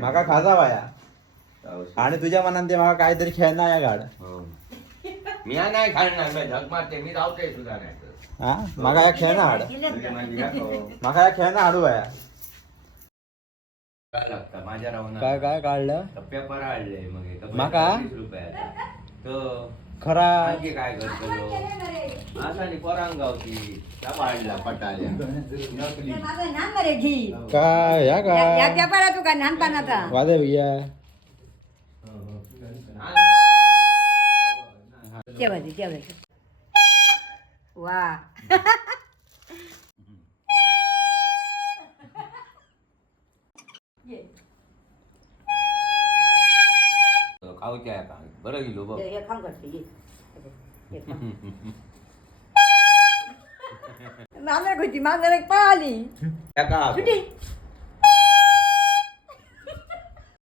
माका खाजा बाया आणि तुझ्या मनात ते माका काहीतरी खेळणार या गाड मी नाही खाणार मी झक मारते मी जाऊते सुद्धा नाही हा माका या खेळणार हाड माका या खेळणार हाडू बाया काय लागतं माझ्या राहून काय काय काढलं पेपर आणले मग माका? 20 रुपयाला तर खरा आणखी काय करतो आता पोरांगावची वाढला पटाल्या नकली माझं नाम रे घी काय या या काय पेपरा तू का लहानपणाचा वादे भैया जेवायचे वा खाऊच्या का बरं गेलो बघ हे खाऊन करते मांजर होती मांजर एक पळाली त्या का सुटी